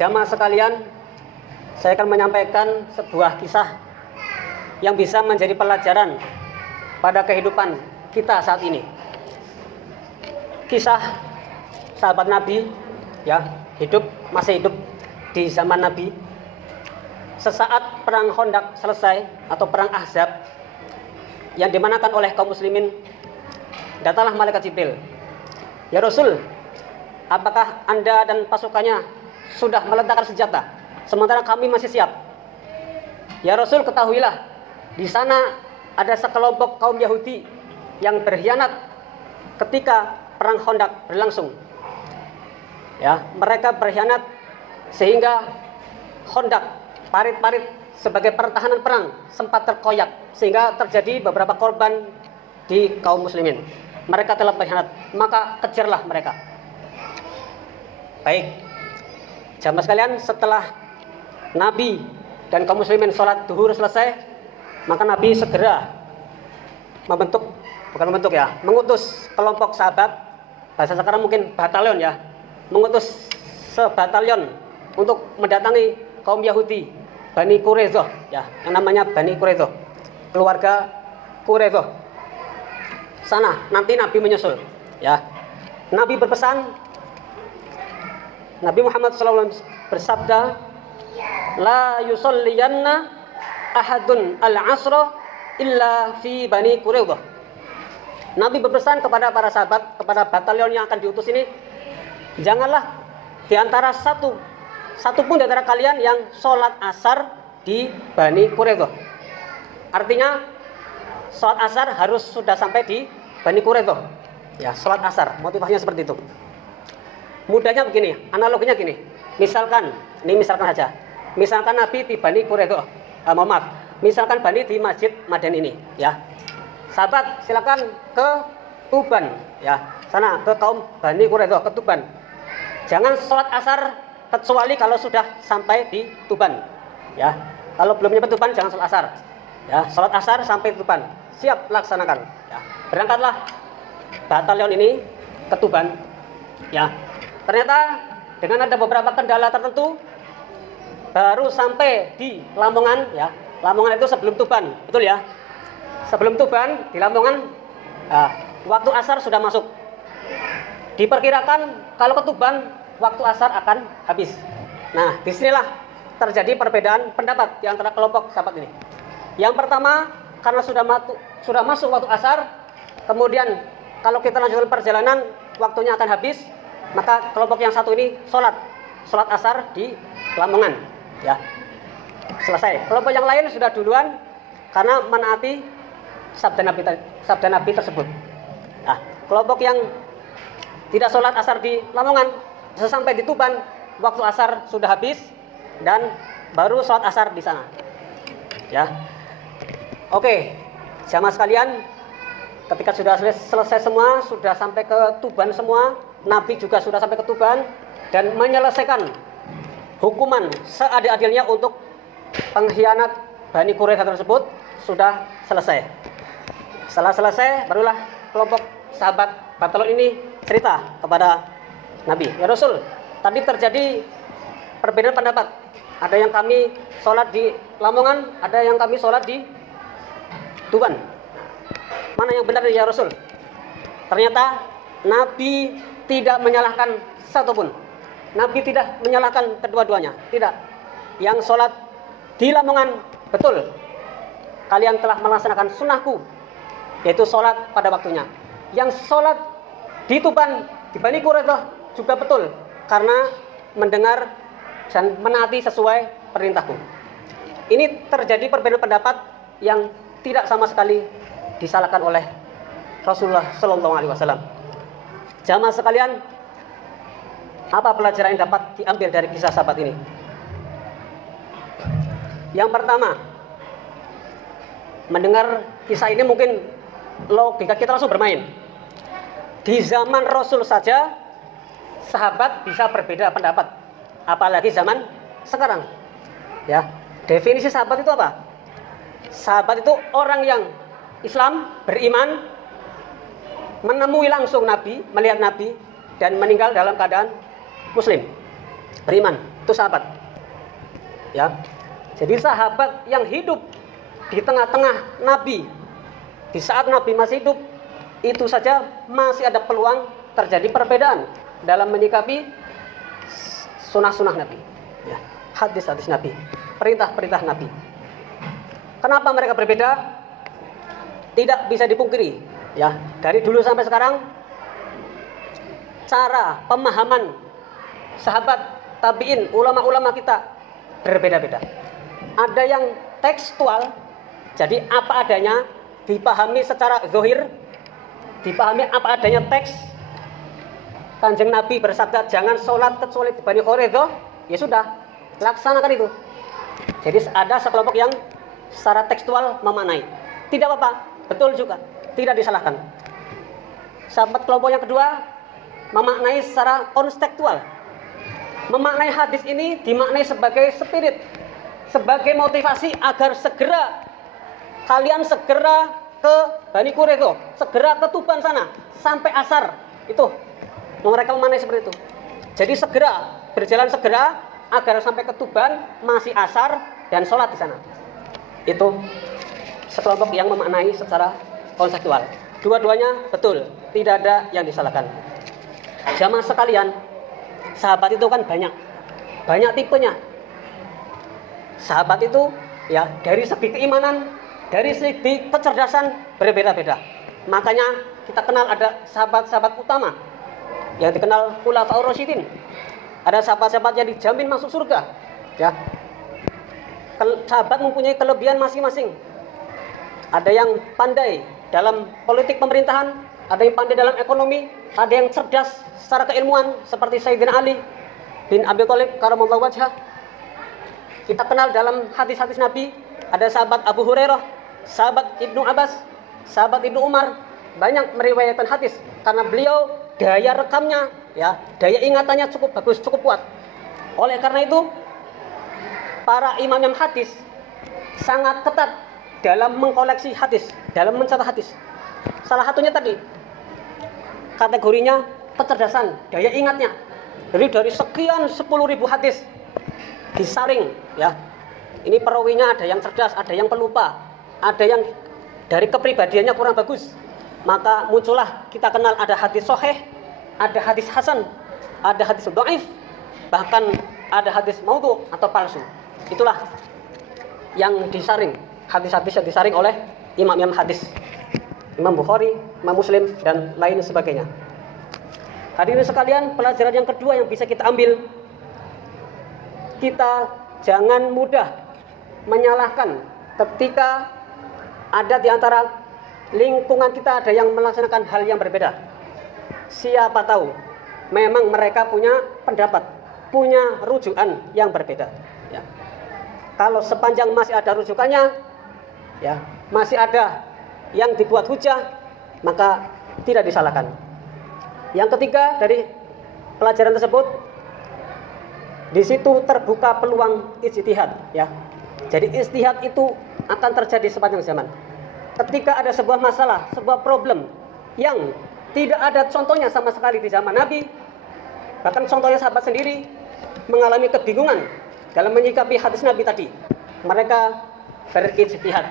Jamaah sekalian, saya akan menyampaikan sebuah kisah yang bisa menjadi pelajaran pada kehidupan kita saat ini. Kisah sahabat Nabi, ya, masih hidup di zaman Nabi. Sesaat perang Khandaq selesai atau perang Ahzab yang dimanakan oleh kaum muslimin, datanglah malaikat Jibril. Ya Rasul, apakah Anda dan pasukannya sudah meletakkan senjata sementara kami masih siap? Ya Rasul, ketahuilah, di sana ada sekelompok kaum Yahudi yang berkhianat ketika perang Khandaq berlangsung. Ya, mereka berkhianat sehingga Khandaq, parit-parit sebagai pertahanan perang, sempat terkoyak sehingga terjadi beberapa korban di kaum muslimin. Mereka telah berkhianat, maka kejarlah mereka. Baik, jamaah sekalian, setelah Nabi dan kaum muslimin sholat duhur selesai, maka Nabi segera mengutus kelompok sahabat, bahasa sekarang mungkin batalion ya, mengutus sebatalion untuk mendatangi kaum Yahudi, Bani Quraidah, ya, yang namanya Bani Quraidah, keluarga Quraidah. Sana nanti Nabi menyusul, ya. Nabi berpesan, Nabi Muhammad SAW bersabda, la yusalliyanna ahadun al-asra illa fi Bani Quraidah. Nabi berpesan kepada para sahabat, kepada batalion yang akan diutus ini, janganlah di antara satu pun di antara kalian yang sholat asar di Bani Quraidah. Artinya sholat asar harus sudah sampai di Bani Quraidah. Ya, sholat asar, motivasinya seperti itu. Mudahnya begini, analoginya gini. Misalkan saja. Misalkan Nabi di Bani Quraidah, misalkan Bani di Masjid Madan ini, ya. Sahabat, silakan ke Tuban, ya. Sana ke kaum Bani Quraidah, ke Tuban. Jangan sholat asar kecuali kalau sudah sampai di Tuban, ya. Kalau belum nyampe Tuban jangan sholat asar, ya. Sholat asar sampai Tuban, siap laksanakan, ya. Berangkatlah batalion ini ke Tuban, ya. Ternyata dengan ada beberapa kendala tertentu baru sampai di Lamongan, ya. Lamongan itu sebelum Tuban, betul ya. Sebelum Tuban di Lamongan, waktu asar sudah masuk. Diperkirakan kalau ke Tuban waktu asar akan habis. Nah, disinilah terjadi perbedaan pendapat di antara kelompok sahabat ini. Yang pertama, karena sudah masuk waktu asar, kemudian kalau kita lanjutkan perjalanan waktunya akan habis, maka kelompok yang satu ini sholat asar di Lamongan, ya. Selesai. Kelompok yang lain sudah duluan karena menaati sabda Nabi tersebut. Nah, kelompok yang tidak sholat asar di Lamongan, sesampai di Tuban waktu asar sudah habis dan baru sholat asar di sana, ya. Oke, jamaah sekalian, ketika sudah selesai semua, sudah sampai ke Tuban semua, Nabi juga sudah sampai ke Tuban dan menyelesaikan hukuman seadil-adilnya untuk pengkhianat Bani Quraidah tersebut sudah selesai. Setelah selesai, barulah kelompok sahabat batalion ini cerita kepada Nabi, ya Rasul, tadi terjadi perbedaan pendapat. Ada yang kami sholat di Lamongan, ada yang kami sholat di Tuban. Mana yang benar ya Rasul? Ternyata Nabi tidak menyalahkan satupun. Nabi tidak menyalahkan kedua-duanya. Tidak. Yang sholat di Lamongan, betul, kalian telah melaksanakan sunnahku, yaitu sholat pada waktunya. Yang sholat di Tuban, di Bani Quraidah juga betul, karena mendengar dan menaati sesuai perintahku. Ini terjadi perbedaan pendapat yang tidak sama sekali disalahkan oleh Rasulullah Shallallahu Alaihi Wasallam. Jamaah sekalian, apa pelajaran yang dapat diambil dari kisah sahabat ini? Yang pertama, mendengar kisah ini mungkin logika kita langsung bermain. Di zaman Rasul saja sahabat bisa berbeda pendapat, apalagi zaman sekarang, ya. Definisi sahabat itu apa? Sahabat itu orang yang Islam, beriman, menemui langsung Nabi, melihat Nabi, dan meninggal dalam keadaan Muslim. beriman, itu sahabat. Ya. Jadi sahabat yang hidup di tengah-tengah Nabi, di saat Nabi masih hidup, itu saja masih ada peluang terjadi perbedaan dalam menyikapi sunnah-sunnah Nabi, ya, hadis-hadis Nabi, perintah-perintah Nabi. Kenapa mereka berbeda? Tidak bisa dipungkiri, ya, dari dulu sampai sekarang cara pemahaman sahabat, tabi'in, ulama-ulama kita berbeda-beda. Ada yang tekstual, jadi apa adanya, dipahami secara zahir, dipahami apa adanya teks. Kanjeng Nabi bersabda jangan sholat kecuali di Bani Quraidah, ya sudah, laksanakan itu. Jadi ada sekelompok yang secara tekstual memaknai, tidak apa-apa, betul juga, tidak disalahkan. Sahabat kelompok yang kedua memaknai secara konstekstual, memaknai hadis ini dimaknai sebagai spirit, sebagai motivasi agar kalian segera ke Bani Quraidah, segera ke Tuban sana sampai asar. Itu mereka memaknai seperti itu. Jadi berjalan segera agar sampai ke Tuban masih asar dan sholat di sana. Itu sekelompok yang memaknai secara konseptual. Dua-duanya betul, tidak ada yang disalahkan. Jamaah sekalian, sahabat itu kan banyak tipenya. Sahabat itu ya dari segi keimanan, dari segi kecerdasan berbeda-beda. Makanya kita kenal ada sahabat-sahabat utama yang dikenal Khulafaur Rasyidin. Ada sahabat-sahabat yang dijamin masuk surga, ya. Sahabat mempunyai kelebihan masing-masing. Ada yang pandai dalam politik pemerintahan, ada yang pandai dalam ekonomi, ada yang cerdas secara keilmuan seperti Sayyidina Ali bin Abi Thalib karamallahu wajhah. Kita kenal dalam hadis-hadis Nabi, ada sahabat Abu Hurairah, sahabat Ibnu Abbas, sahabat Ibnu Umar, banyak meriwayatkan hadis karena beliau daya rekamnya, ya, daya ingatannya cukup bagus, cukup kuat. Oleh karena itu, para imam hadis sangat ketat dalam mengkoleksi hadis, dalam mencatat hadis. Salah satunya tadi, kategorinya kecerdasan, daya ingatnya. Jadi dari sekian 10.000 hadis disaring, ya. Ini perawinya ada yang cerdas, ada yang pelupa, ada yang dari kepribadiannya kurang bagus. Maka muncullah kita kenal ada hadis sahih, ada hadis hasan, ada hadis dhaif, bahkan ada hadis maudhu atau palsu. Itulah yang disaring, hadis-hadis yang disaring oleh imam-imam hadis, Imam Bukhari, Imam Muslim, dan lain sebagainya. Hadirin sekalian, pelajaran yang kedua yang bisa kita ambil, kita jangan mudah menyalahkan ketika ada di antara lingkungan kita ada yang melaksanakan hal yang berbeda. Siapa tahu memang mereka punya pendapat, punya rujukan yang berbeda, ya. Kalau sepanjang masih ada rujukannya, ya, masih ada yang dibuat hujah, maka tidak disalahkan. Yang ketiga dari pelajaran tersebut, di situ terbuka peluang ijtihad, ya. Jadi ijtihad itu akan terjadi sepanjang zaman. Ketika ada sebuah masalah, sebuah problem yang tidak ada contohnya sama sekali di zaman Nabi, bahkan contohnya sahabat sendiri mengalami kebingungan dalam menyikapi hadis Nabi tadi, mereka berijtihad,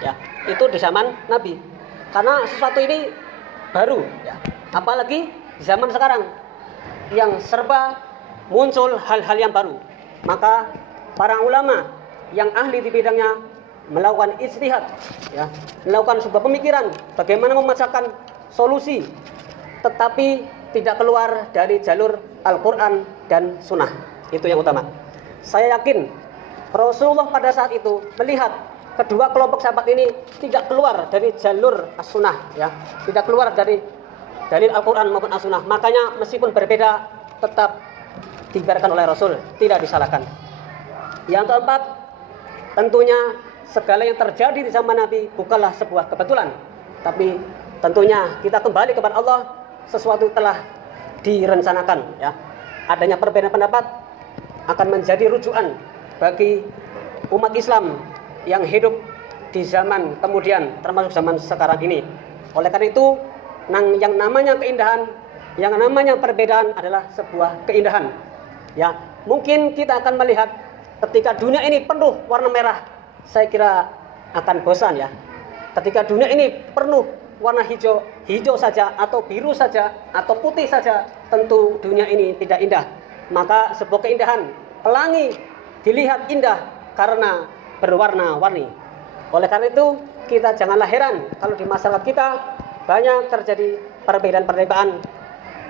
ya. Itu di zaman Nabi, karena sesuatu ini baru, ya. Apalagi di zaman sekarang yang serba muncul hal-hal yang baru, maka para ulama yang ahli di bidangnya melakukan ijtihad, ya, melakukan sebuah pemikiran bagaimana memecahkan solusi, tetapi tidak keluar dari jalur Al-Quran dan Sunnah. Itu yang utama. Saya yakin Rasulullah pada saat itu melihat kedua kelompok sahabat ini tidak keluar dari jalur As-Sunnah, ya, tidak keluar dari dalil Al-Quran maupun As-Sunnah. Makanya meskipun berbeda tetap dibiarkan oleh Rasul, tidak disalahkan. Yang keempat, tentunya segala yang terjadi di zaman Nabi bukanlah sebuah kebetulan, tapi tentunya kita kembali kepada Allah, sesuatu telah direncanakan, ya. Adanya perbedaan pendapat akan menjadi rujukan bagi umat Islam yang hidup di zaman kemudian, termasuk zaman sekarang ini. Oleh karena itu, yang namanya keindahan, yang namanya perbedaan adalah sebuah keindahan, ya. mungkin kita akan melihat ketika dunia ini penuh warna merah, saya kira akan bosan ya. Ketika dunia ini penuh warna hijau, hijau saja atau biru saja atau putih saja, tentu dunia ini tidak indah. Maka sebuah keindahan, pelangi dilihat indah karena berwarna-warni. Oleh karena itu, kita janganlah heran kalau di masyarakat kita banyak terjadi perbedaan-perbedaan,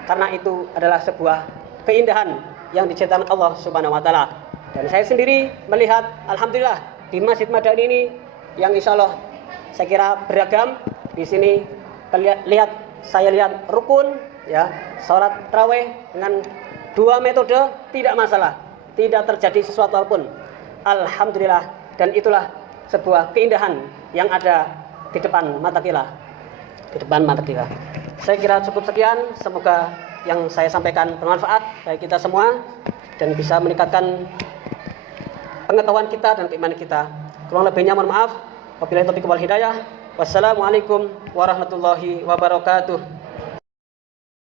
karena itu adalah sebuah keindahan yang diciptakan Allah Subhanahu wa taala. Dan saya sendiri melihat alhamdulillah di Masjid Madani ini yang insya Allah saya kira beragam. Di sini saya lihat rukun ya, salat tarawih dengan 2 metode tidak masalah, tidak terjadi sesuatu apapun. Alhamdulillah, dan itulah sebuah keindahan yang ada di depan mata kita. Saya kira cukup sekian, semoga yang saya sampaikan bermanfaat bagi kita semua dan bisa meningkatkan pengetahuan kita dan keimanan kita. Kurang lebihnya mohon maaf. Wabillahi taufiq wal hidayah. Wassalamualaikum warahmatullahi wabarakatuh.